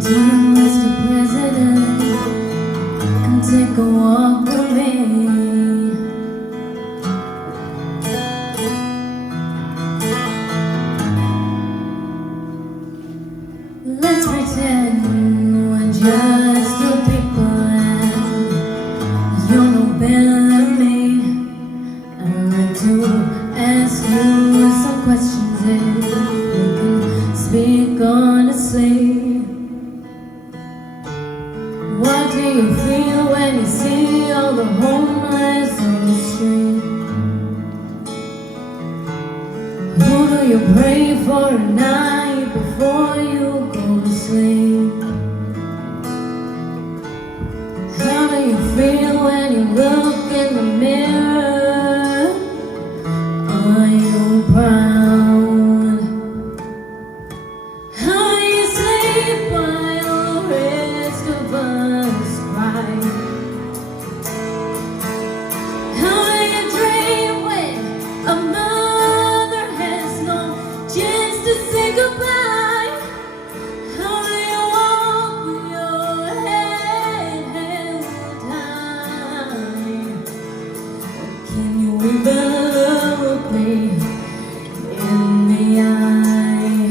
Dear Mr. President, come take a walk with me. Let's pretend we're just two people and you're no better than me. I'd like to ask you some questions if we can speak honestly. What do you feel when you see all the homeless on the street? Who do you pray for at night before you go to sleep? How do you feel when you look in the mirror? Are you proud? How do you sleep while the rest of us cry? How do you dream when a mother has no chance to say goodbye? How do you walk with your head held high? Can you even look me in the eye?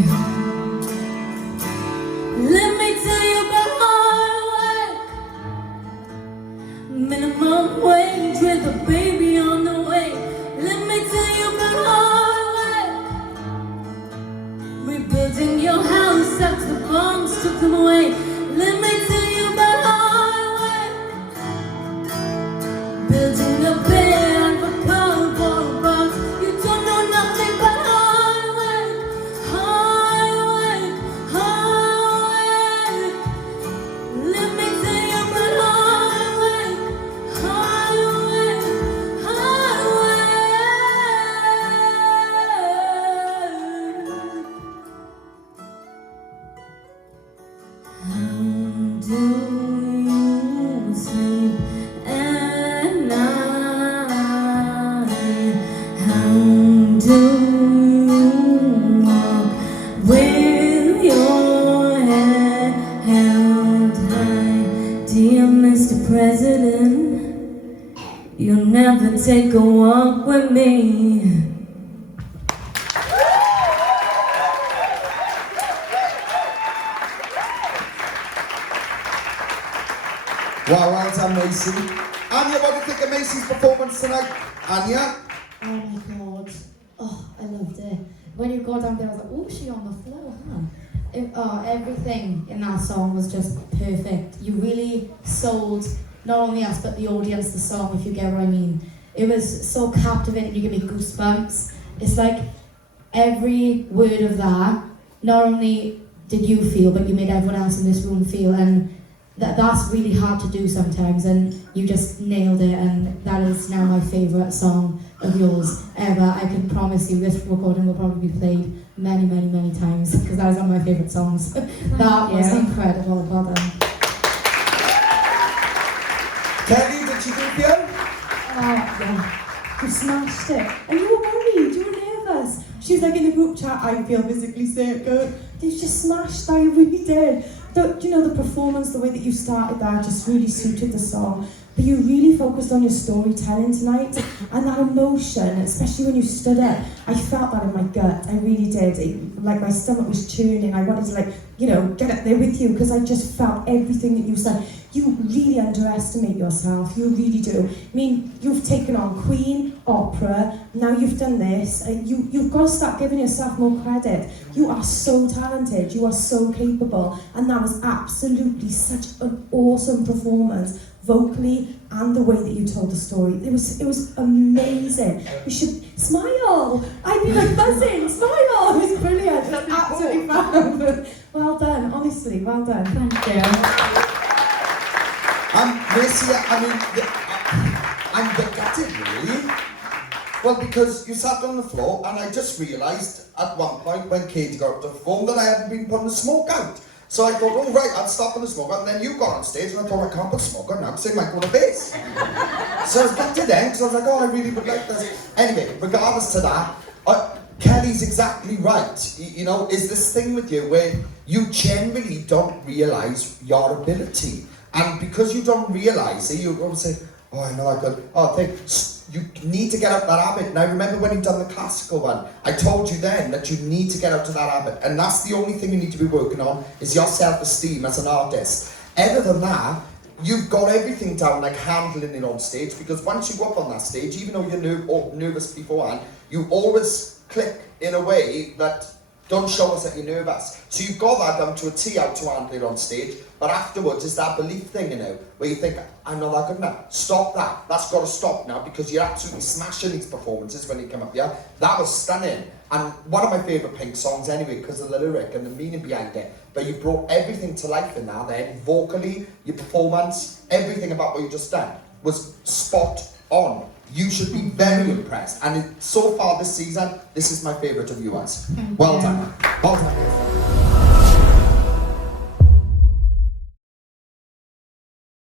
Let me tell you about hard work, minimum wage with a baby on the way. Let me tell you about hard work, rebuilding your house after the bombs took them away. Let me tell you about hard work, building a bed for cardboard box. You don't know nothing but hard work, hard work, hard work. Let me tell you about hard work, hard work, hard work. How do you sleep at night? How do you walk with your head held high? Dear Mr. President, you'll never take a walk with me. Wow, well done, Macy. Anya, what do you think of Macy's performance tonight? Anya? Oh my god. Oh, I loved it. When you go down there, I was like, oh, she on the floor, huh? Everything in that song was just perfect. You really sold not only us, but the audience the song, if you get what I mean. It was so captivating, you give me goosebumps. It's like every word of that, not only did you feel, but you made everyone else in this room feel, and that's really hard to do sometimes, and you just nailed it, and that is now my favourite song of yours ever. I can promise you this recording will probably be played many, many, many times, because that is one of my favourite songs. That was incredible. Well done. Kelly, did she do it for you? Yeah, you smashed it. And you were worried, you were nervous. She was like in the group chat, I feel physically sick. You just smashed that, you really did. You know, the performance, the way that you started that just really suited the song. But you really focused on your storytelling tonight, and that emotion, especially when you stood up, I felt that in my gut, I really did. Like my stomach was churning, I wanted to get up there with you, because I just felt everything that you said. You really underestimate yourself, you really do. I mean, you've taken on Queen, opera, now you've done this, you've got to start giving yourself more credit. You are so talented, you are so capable, and that was absolutely such an awesome performance, vocally and the way that you told the story. It was amazing. You should smile. I'd be like buzzing. Smile. It was brilliant. It was absolutely fab. Well done. Honestly, well done. Thank you. Macy, I mean, I'm gutted, really. Well, because you sat on the floor, and I just realised at one point when Katie got up to perform that I hadn't been putting the smoke out. So I thought, oh right, I'll stop on the smoke, and then you got on stage, and I thought I can't put smoke on now because they might go to bass. So I was back to them, because I was like, oh, I really would like this. Anyway, regardless to that, Kelly's exactly right. You know, is this thing with you where you generally don't realise your ability. And because you don't realise it, you always say, oh, I know I could. Oh, I think you need to get out that habit. And I remember when you done the classical one, I told you then that you need to get out of that habit. And that's the only thing you need to be working on is your self-esteem as an artist. Other than that, you've got everything down, like handling it on stage, because once you go up on that stage, even though you're nervous beforehand, you always click in a way that don't show us that you're nervous. So you've got that down to a T out to handle it on stage, but afterwards it's that belief thing, you know, where you think, I'm not that good enough. Stop that. That's got to stop now, because you're absolutely smashing these performances when you come up here. That was stunning. And one of my favourite Pink songs anyway, because of the lyric and the meaning behind it. But you brought everything to life in that then, vocally, your performance, everything about what you just done was spot on. You should be very impressed. And so far this season, this is my favourite of yours. Well done. Well done.